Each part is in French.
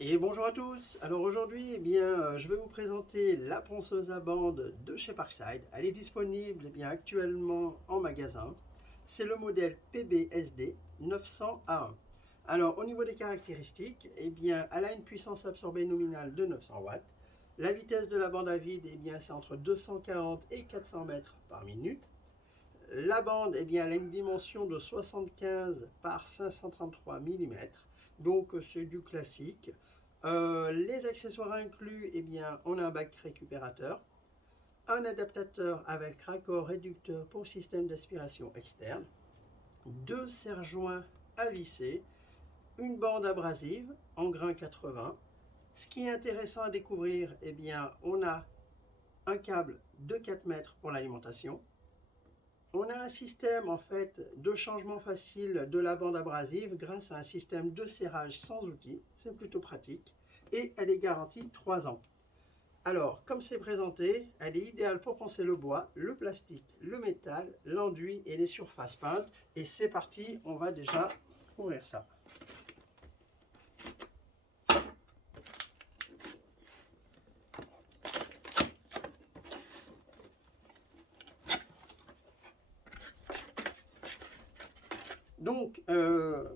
Et bonjour à tous. Alors aujourd'hui, je vais vous présenter la ponceuse à bande de chez Parkside. Elle est disponible actuellement en magasin. C'est le modèle PBSD 900A1. Alors au niveau des caractéristiques, elle a une puissance absorbée nominale de 900 watts. La vitesse de la bande à vide, c'est entre 240 et 400 mètres par minute. La bande, elle a une dimension de 75 par 533 mm, donc c'est du classique. Les accessoires inclus, on a un bac récupérateur, un adaptateur avec raccord réducteur pour système d'aspiration externe, deux serre-joints à visser, une bande abrasive en grain 80. Ce qui est intéressant à découvrir, on a un câble de 4 mètres pour l'alimentation. On a un système de changement facile de la bande abrasive grâce à un système de serrage sans outil, c'est plutôt pratique, et elle est garantie 3 ans. Alors, comme c'est présenté, elle est idéale pour poncer le bois, le plastique, le métal, l'enduit et les surfaces peintes. Et c'est parti, on va déjà ouvrir ça. Donc,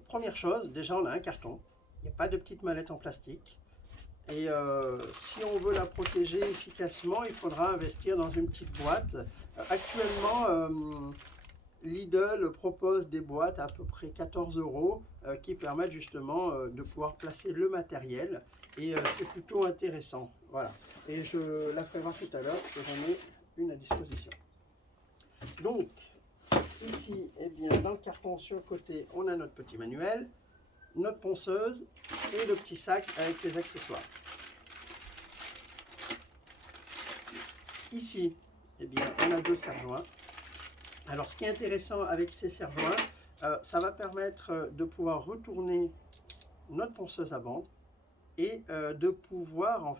première chose, déjà on a un carton, il n'y a pas de petite mallette en plastique. Et si on veut la protéger efficacement, il faudra investir dans une petite boîte. Actuellement, Lidl propose des boîtes à peu près 14 € qui permettent justement de pouvoir placer le matériel. Et c'est plutôt intéressant. Voilà. Et je la ferai voir tout à l'heure, que j'en ai une à disposition. Donc, ici, dans le carton sur le côté, on a notre petit manuel, notre ponceuse et le petit sac avec les accessoires. Ici, on a deux serre-joints. Alors, ce qui est intéressant avec ces serre-joints, ça va permettre de pouvoir retourner notre ponceuse à bande et de pouvoir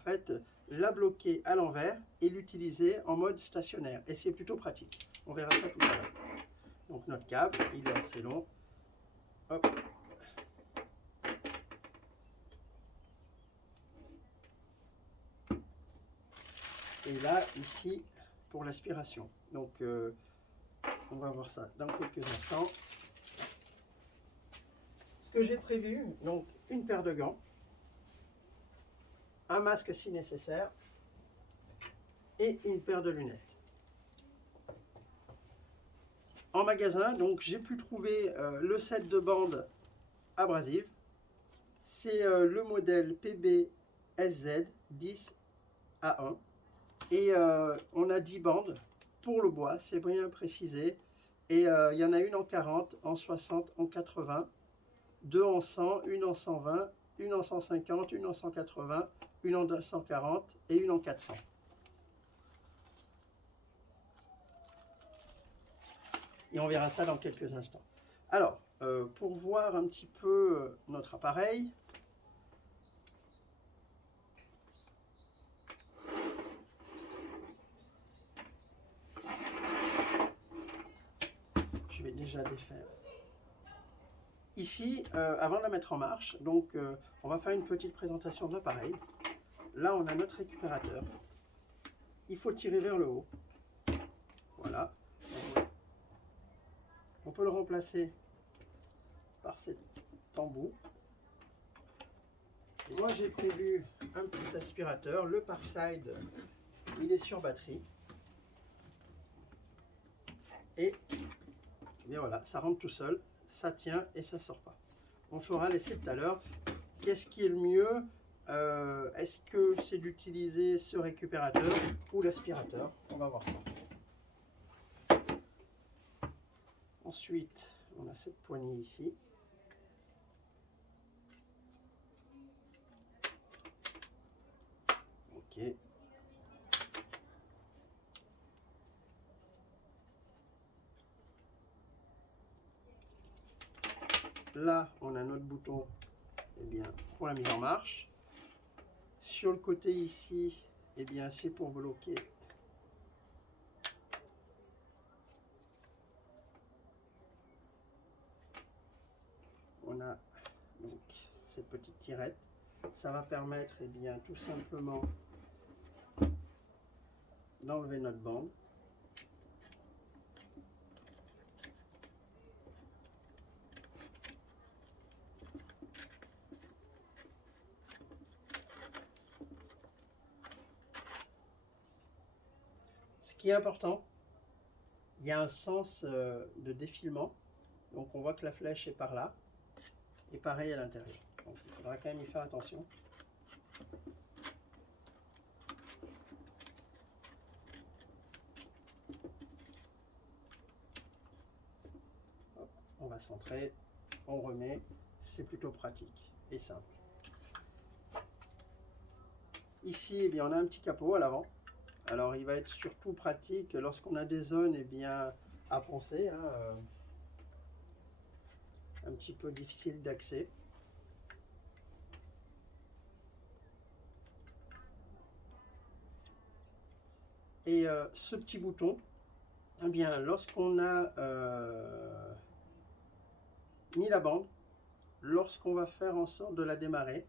la bloquer à l'envers et l'utiliser en mode stationnaire. Et c'est plutôt pratique. On verra ça tout à l'heure. Donc notre câble, il est assez long. Hop. Et là, ici, pour l'aspiration. Donc, on va voir ça dans quelques instants. Ce que j'ai prévu, donc une paire de gants, un masque si nécessaire, et une paire de lunettes. En magasin, donc j'ai pu trouver le set de bandes abrasives. C'est le modèle PBSZ 10A1. Et on a 10 bandes pour le bois, c'est bien précisé. Et il y en a une en 40, en 60, en 80, deux en 100, une en 120, une en 150, une en 180, une en 240 et une en 400. Et on verra ça dans quelques instants. Alors, pour voir un petit peu notre appareil, je vais déjà défaire. Ici, avant de la mettre en marche, donc on va faire une petite présentation de l'appareil. Là, on a notre récupérateur. Il faut tirer vers le haut. Voilà. On peut le remplacer par cet embout. Et moi, j'ai prévu un petit aspirateur. Le Parkside, il est sur batterie. Et bien voilà, ça rentre tout seul, ça tient et ça sort pas. On fera l'essai tout à l'heure. Qu'est-ce qui est le mieux? Est-ce que c'est d'utiliser ce récupérateur ou l'aspirateur? On va voir ça. Ensuite, on a cette poignée ici. Ok. Là, on a notre bouton pour la mise en marche. Sur le côté ici, c'est pour bloquer on a donc cette petite tirette. Ça va permettre bien tout simplement d'enlever notre bande. Ce qui est important, il y a un sens de défilement. Donc on voit que la flèche est par là. Et pareil à l'intérieur. Donc il faudra quand même y faire attention. Hop, on va centrer, on remet. C'est plutôt pratique et simple. Ici, eh bien, on a un petit capot à l'avant. Alors il va être surtout pratique lorsqu'on a des zones bien, à poncer, un petit peu difficile d'accès. Et ce petit bouton, eh bien, lorsqu'on a mis la bande, lorsqu'on va faire en sorte de la démarrer,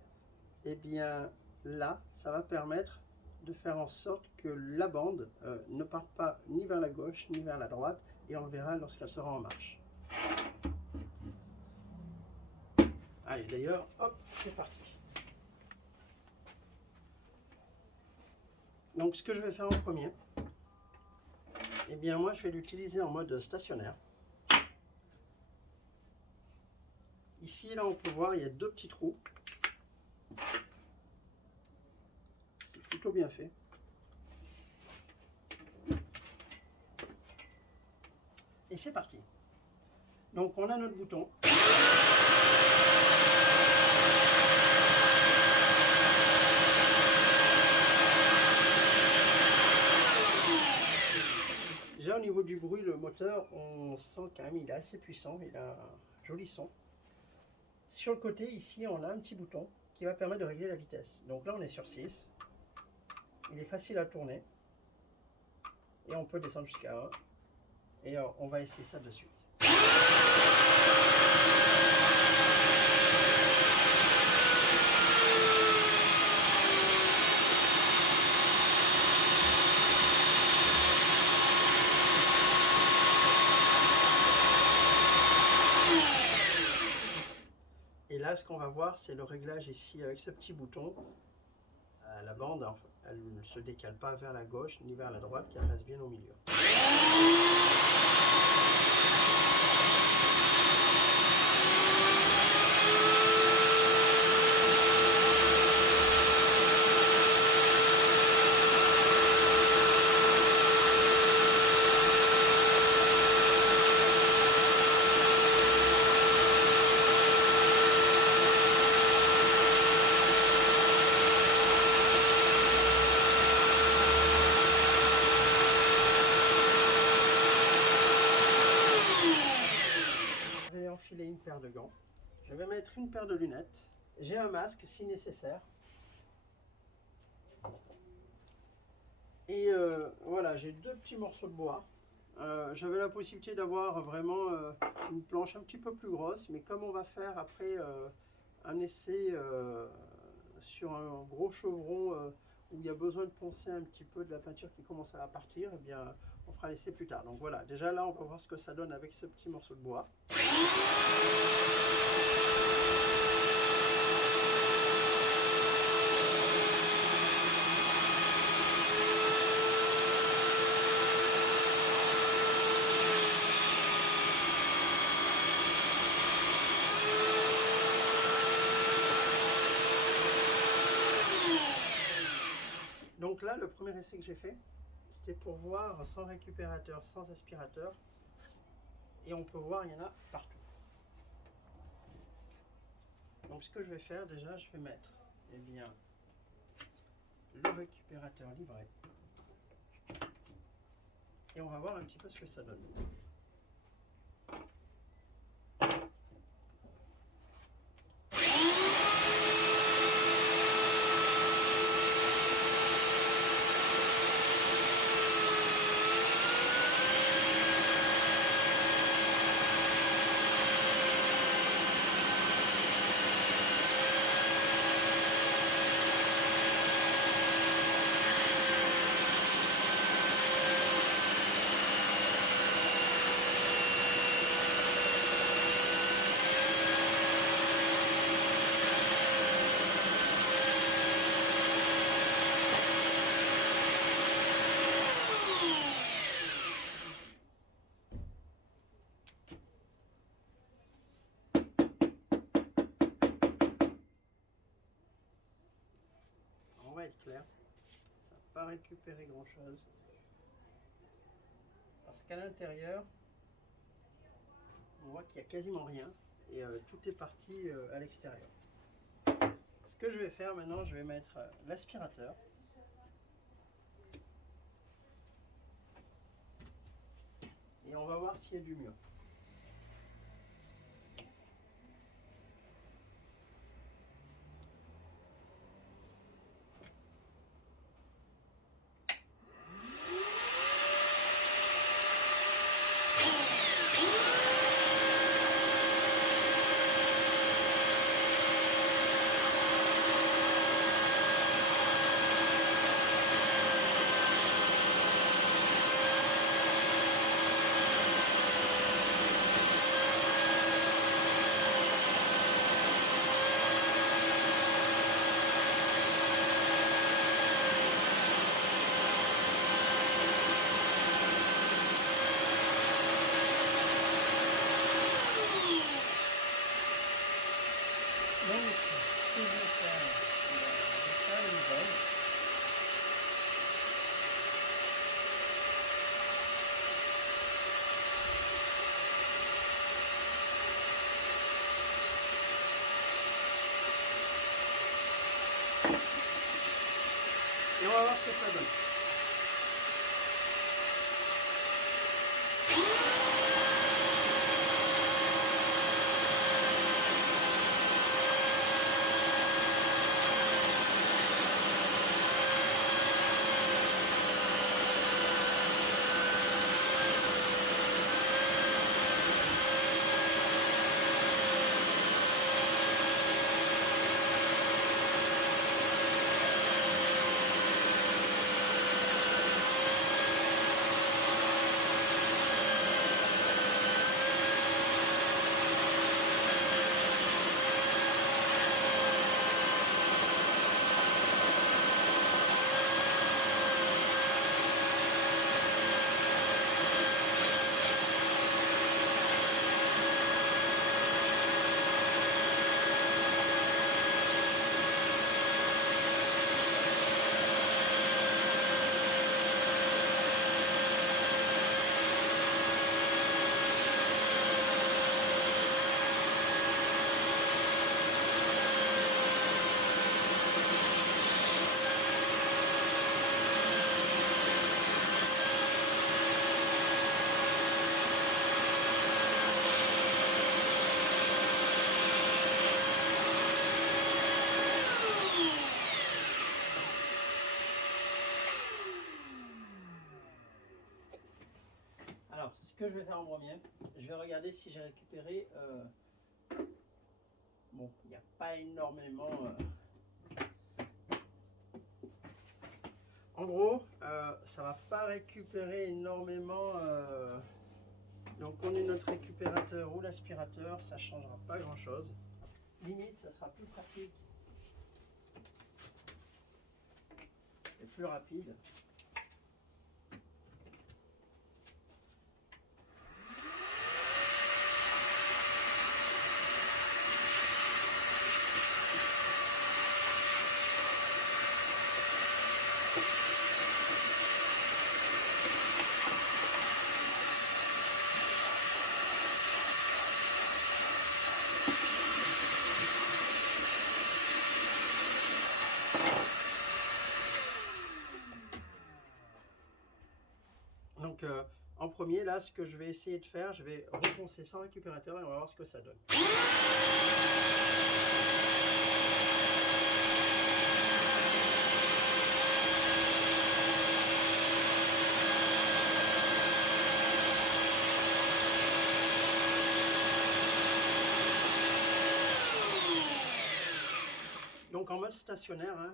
et bien là, ça va permettre de faire en sorte que la bande ne parte pas ni vers la gauche ni vers la droite, et on le verra lorsqu'elle sera en marche. Allez, d'ailleurs, hop, c'est parti. Donc ce que je vais faire en premier, eh bien moi je vais l'utiliser en mode stationnaire. Ici, là, on peut voir, il y a deux petits trous. C'est plutôt bien fait. Et c'est parti. Donc on a notre bouton. Déjà au niveau du bruit, le moteur, on sent quand même il est assez puissant, il a un joli son. Sur le côté ici, on a un petit bouton qui va permettre de régler la vitesse. Donc là on est sur 6. Il est facile à tourner. Et on peut descendre jusqu'à 1. Et on va essayer ça de suite. Et là, ce qu'on va voir, c'est le réglage ici avec ce petit bouton. La bande, elle ne se décale pas vers la gauche ni vers la droite, qu'elle reste bien au milieu. Enfiler une paire de gants, je vais mettre une paire de lunettes, j'ai un masque si nécessaire, et voilà, j'ai deux petits morceaux de bois. J'avais la possibilité d'avoir vraiment une planche un petit peu plus grosse, mais comme on va faire après un essai sur un gros chevron où il y a besoin de poncer un petit peu de la peinture qui commence à partir, eh bien on fera l'essai plus tard. Donc voilà, déjà là on va voir ce que ça donne avec ce petit morceau de bois. Donc là, le premier essai que j'ai fait, c'était pour voir sans récupérateur, sans aspirateur. Et on peut voir, il y en a partout. Donc ce que je vais faire, déjà, je vais mettre bien, le récupérateur livré. Et on va voir un petit peu ce que ça donne. pas récupérer grand chose. Parce qu'à l'intérieur, on voit qu'il n'y a quasiment rien et tout est parti à l'extérieur. Ce que je vais faire maintenant, je vais mettre l'aspirateur. Et on va voir s'il y a du mur. Donc, ce que je vais faire, je vais faire une bonne. Et on va voir ce que ça donne. Alors, ce que je vais faire en premier, je vais regarder si j'ai récupéré. Bon, il n'y a pas énormément. En gros, ça va pas récupérer énormément. Donc, on est notre récupérateur ou l'aspirateur, ça changera pas grand chose. Limite, ça sera plus pratique et plus rapide. Donc en premier, là, ce que je vais essayer de faire, je vais reponcer sans récupérateur et on va voir ce que ça donne. Donc en mode stationnaire, hein,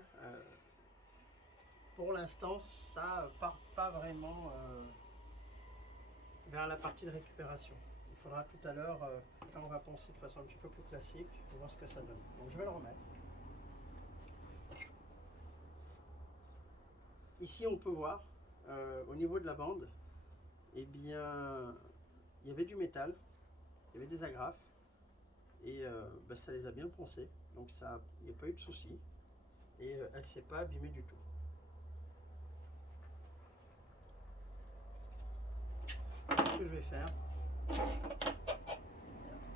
pour l'instant, ça part pas vraiment vers la partie de récupération. Il faudra tout à l'heure, quand on va poncer de façon un petit peu plus classique, pour voir ce que ça donne. Donc je vais le remettre. Ici, on peut voir, au niveau de la bande, eh bien, il y avait du métal, il y avait des agrafes, et ça les a bien poncés. Donc il n'y a pas eu de souci, et elle ne s'est pas abîmée du tout. que je vais faire.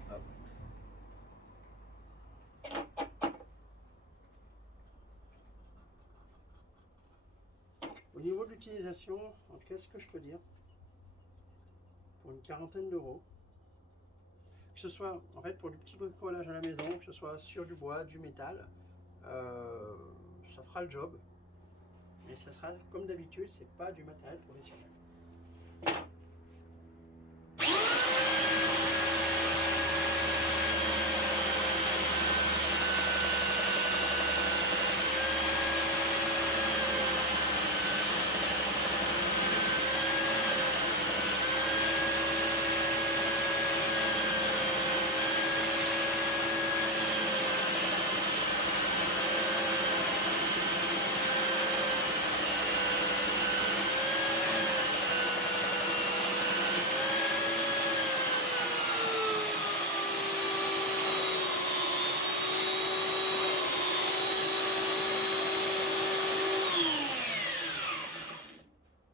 Hop. Au niveau de l'utilisation, en tout cas ce que je peux dire, pour une quarantaine d'euros, que ce soit en fait pour du petit bricolage à la maison, que ce soit sur du bois, du métal, ça fera le job. Mais ça sera comme d'habitude, c'est pas du matériel professionnel.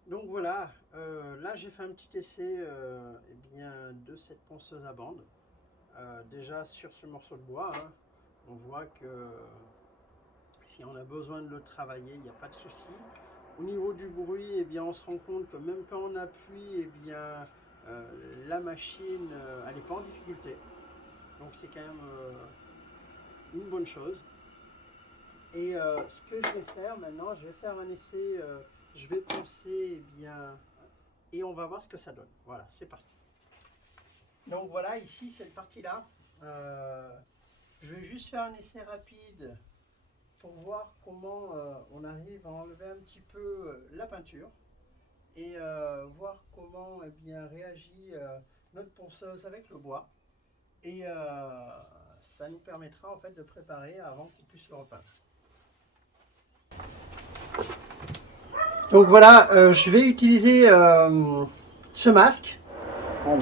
Donc voilà, là j'ai fait un petit essai eh bien, de cette ponceuse à bande. Déjà sur ce morceau de bois, hein, on voit que si on a besoin de le travailler, il n'y a pas de souci. Au niveau du bruit, eh bien, on se rend compte que même quand on appuie, eh bien, la machine elle n'est pas en difficulté. Donc c'est quand même une bonne chose. Et ce que je vais faire maintenant, je vais faire un essai, je vais poncer, eh bien, et on va voir ce que ça donne. Voilà, c'est parti. Donc voilà, ici cette partie-là, je vais juste faire un essai rapide pour voir comment on arrive à enlever un petit peu la peinture et voir comment eh bien, réagit notre ponceuse avec le bois. Et ça nous permettra en fait de préparer avant qu'on puisse le repeindre. Donc voilà, je vais utiliser ce masque. Bon.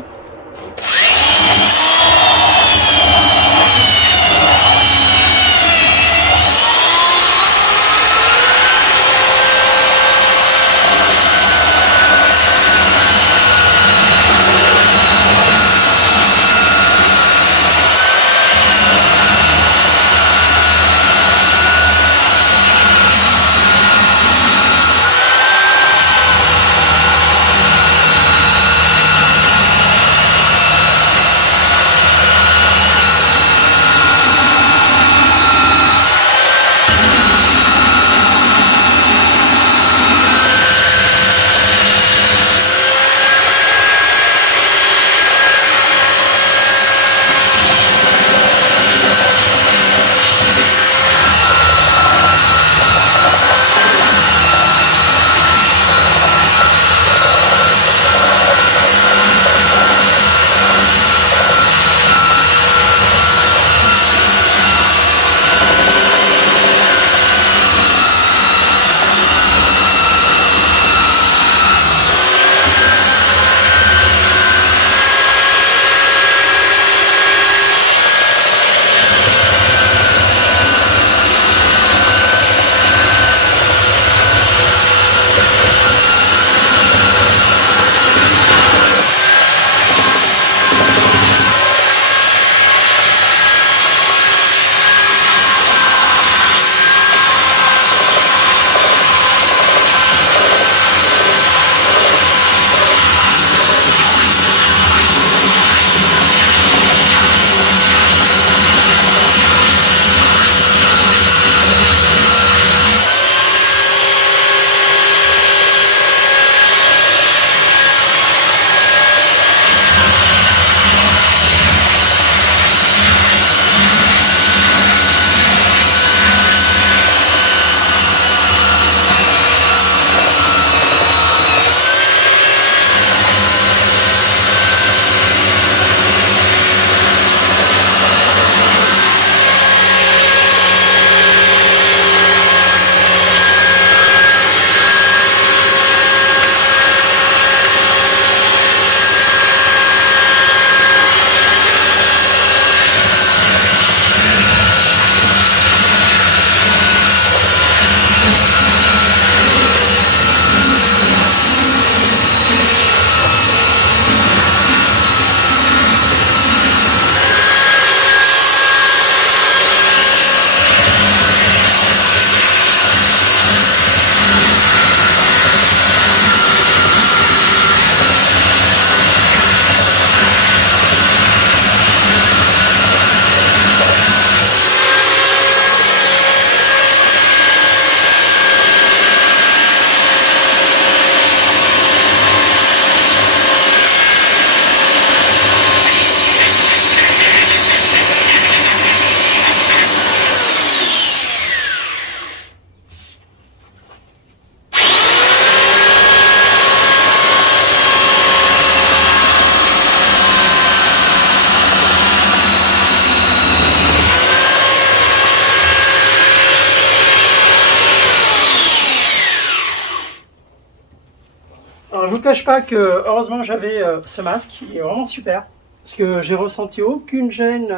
cache pas que heureusement j'avais ce masque, il est vraiment super. Parce que j'ai ressenti aucune gêne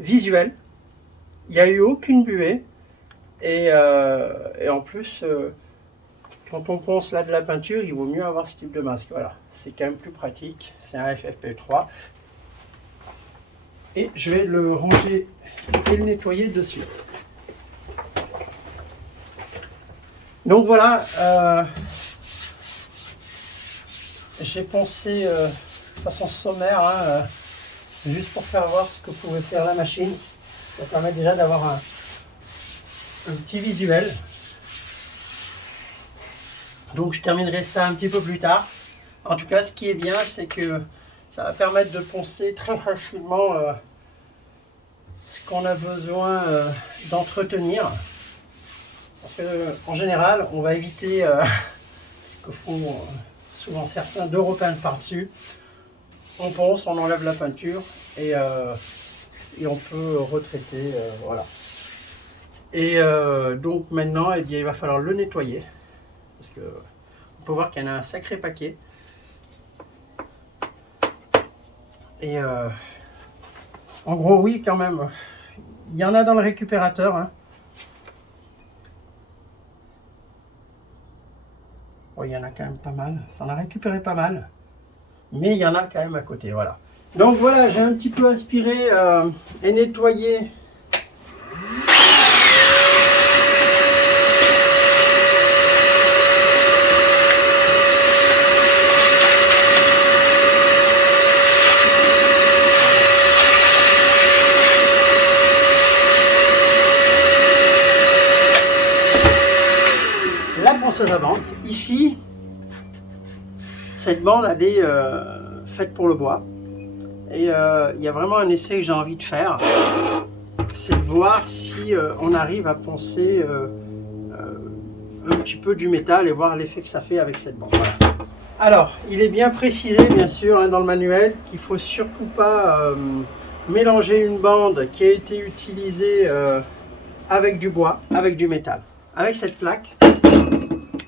visuelle. Il n'y a eu aucune buée. Et en plus, quand on ponce là de la peinture, il vaut mieux avoir ce type de masque. Voilà, c'est quand même plus pratique. C'est un FFP3. Et je vais le ranger et le nettoyer de suite. Donc voilà, j'ai poncé de façon sommaire, hein, juste pour faire voir ce que pouvait faire la machine. Ça permet déjà d'avoir un petit visuel. Donc je terminerai ça un petit peu plus tard. En tout cas, ce qui est bien, c'est que ça va permettre de poncer très facilement ce qu'on a besoin d'entretenir. Parce que en général, on va éviter ce que font souvent certains de repeindre par-dessus. On ponce, on enlève la peinture et on peut retraiter. Voilà. Et donc maintenant, eh bien, il va falloir le nettoyer. Parce que on peut voir qu'il y en a un sacré paquet. Et en gros, oui, quand même. Il y en a dans le récupérateur. Hein. Oui, il y en a quand même pas mal. Ça en a récupéré pas mal. Mais il y en a quand même à côté. Voilà. Donc voilà, j'ai un petit peu aspiré et nettoyé. La ponceuse à bande. Ici, cette bande, elle est faite pour le bois. Et il y a vraiment un essai que j'ai envie de faire. C'est de voir si on arrive à poncer un petit peu du métal et voir l'effet que ça fait avec cette bande. Voilà. Alors, il est bien précisé, bien sûr, hein, dans le manuel, qu'il ne faut surtout pas mélanger une bande qui a été utilisée avec du bois, avec du métal. Avec cette plaque,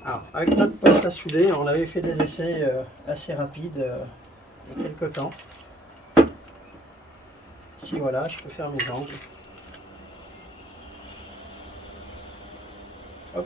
alors, avec notre poste à souder, on avait fait des essais assez rapides il y a quelques temps. Ici, voilà, je peux faire mes angles. Hop.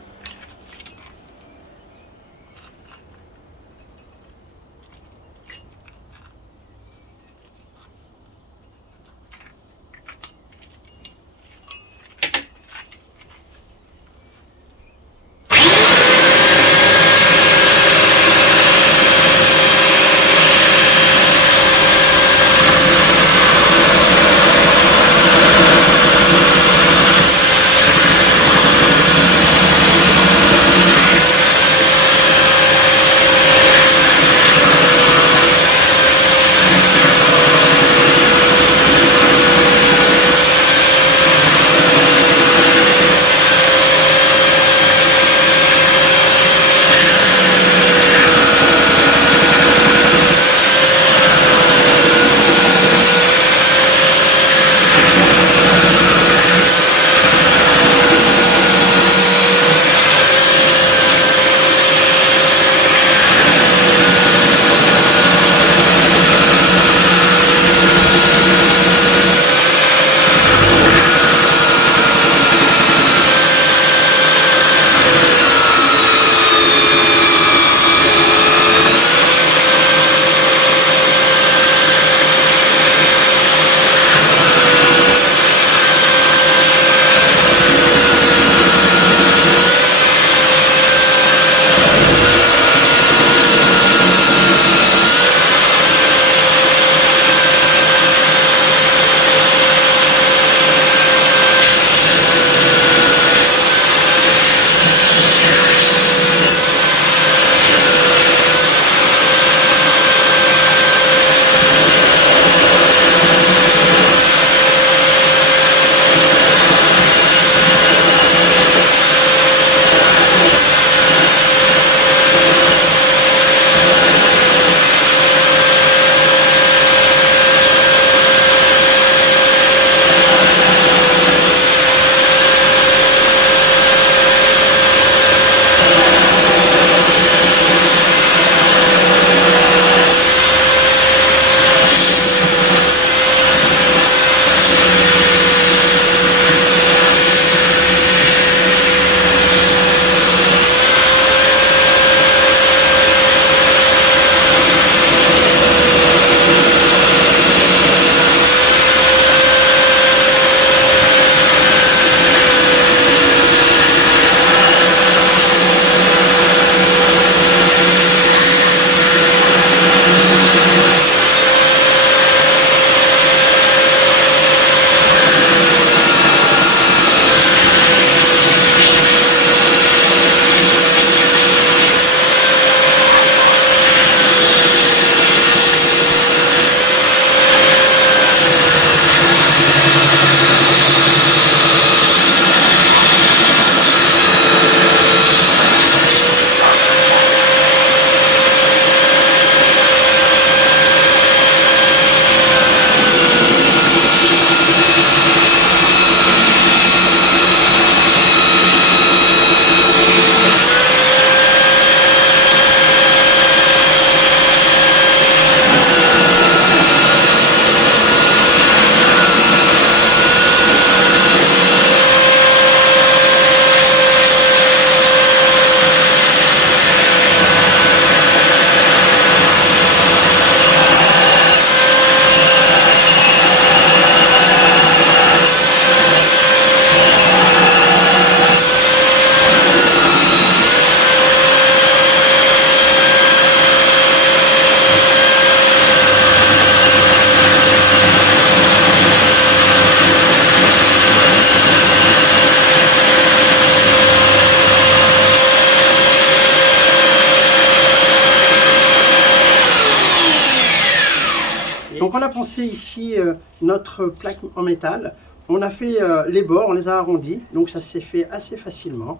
enfoncé ici notre plaque en métal. On a fait les bords, on les a arrondis, donc ça s'est fait assez facilement.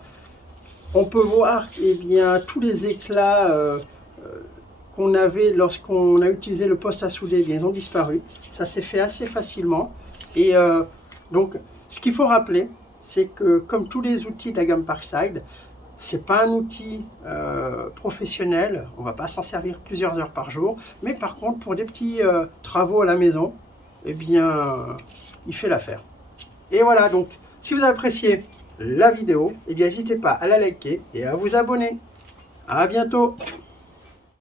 On peut voir eh bien, tous les éclats qu'on avait lorsqu'on a utilisé le poste à souder, eh bien, ils ont disparu. Ça s'est fait assez facilement. Et donc, ce qu'il faut rappeler, c'est que comme tous les outils de la gamme Parkside, c'est pas un outil professionnel, on va pas s'en servir plusieurs heures par jour, mais par contre pour des petits travaux à la maison, eh bien, il fait l'affaire. Et voilà, donc si vous avez apprécié la vidéo, eh bien n'hésitez pas à la liker et à vous abonner. À bientôt.